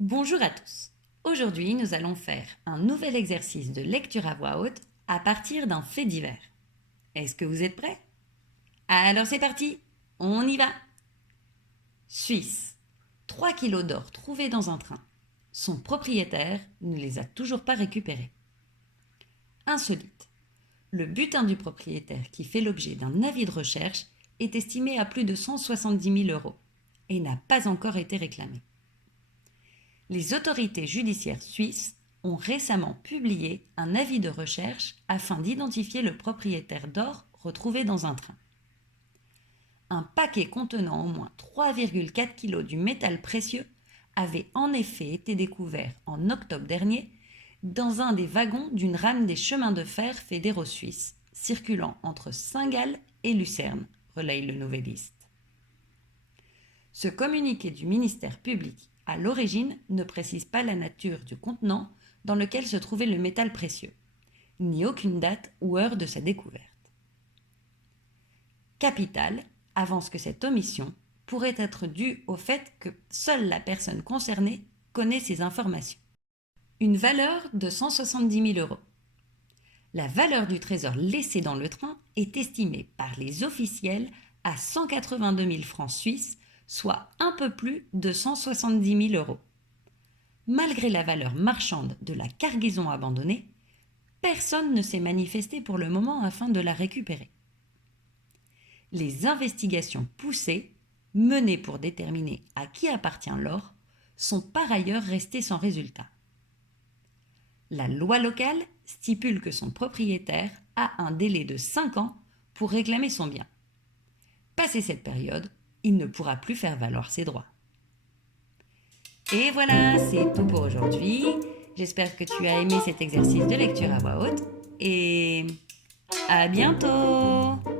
Bonjour à tous. Aujourd'hui, nous allons faire un nouvel exercice de lecture à voix haute à partir d'un fait divers. Est-ce que vous êtes prêts? Alors c'est parti, on y va. Suisse. 3 kilos d'or trouvés dans un train. Son propriétaire ne les a toujours pas récupérés. Insolite. Le butin du propriétaire qui fait l'objet d'un avis de recherche est estimé à plus de 170 000 euros et n'a pas encore été réclamé. Les autorités judiciaires suisses ont récemment publié un avis de recherche afin d'identifier le propriétaire d'or retrouvé dans un train. Un paquet contenant au moins 3,4 kg du métal précieux avait en effet été découvert en octobre dernier dans un des wagons d'une rame des chemins de fer fédéraux suisses, circulant entre Saint-Gall et Lucerne, relaye le Nouvelliste. Ce communiqué du ministère public, à l'origine, ne précise pas la nature du contenant dans lequel se trouvait le métal précieux, ni aucune date ou heure de sa découverte. Capital avance que cette omission pourrait être due au fait que seule la personne concernée connaît ces informations. Une valeur de 170 000 euros. La valeur du trésor laissé dans le train est estimée par les officiels à 182 000 francs suisses, soit un peu plus de 170 000 euros. Malgré la valeur marchande de la cargaison abandonnée, personne ne s'est manifesté pour le moment afin de la récupérer. Les investigations poussées, menées pour déterminer à qui appartient l'or, sont par ailleurs restées sans résultat. La loi locale stipule que son propriétaire a un délai de 5 ans pour réclamer son bien. Passé cette période, il ne pourra plus faire valoir ses droits. Et voilà, c'est tout pour aujourd'hui. J'espère que tu as aimé cet exercice de lecture à voix haute et à bientôt!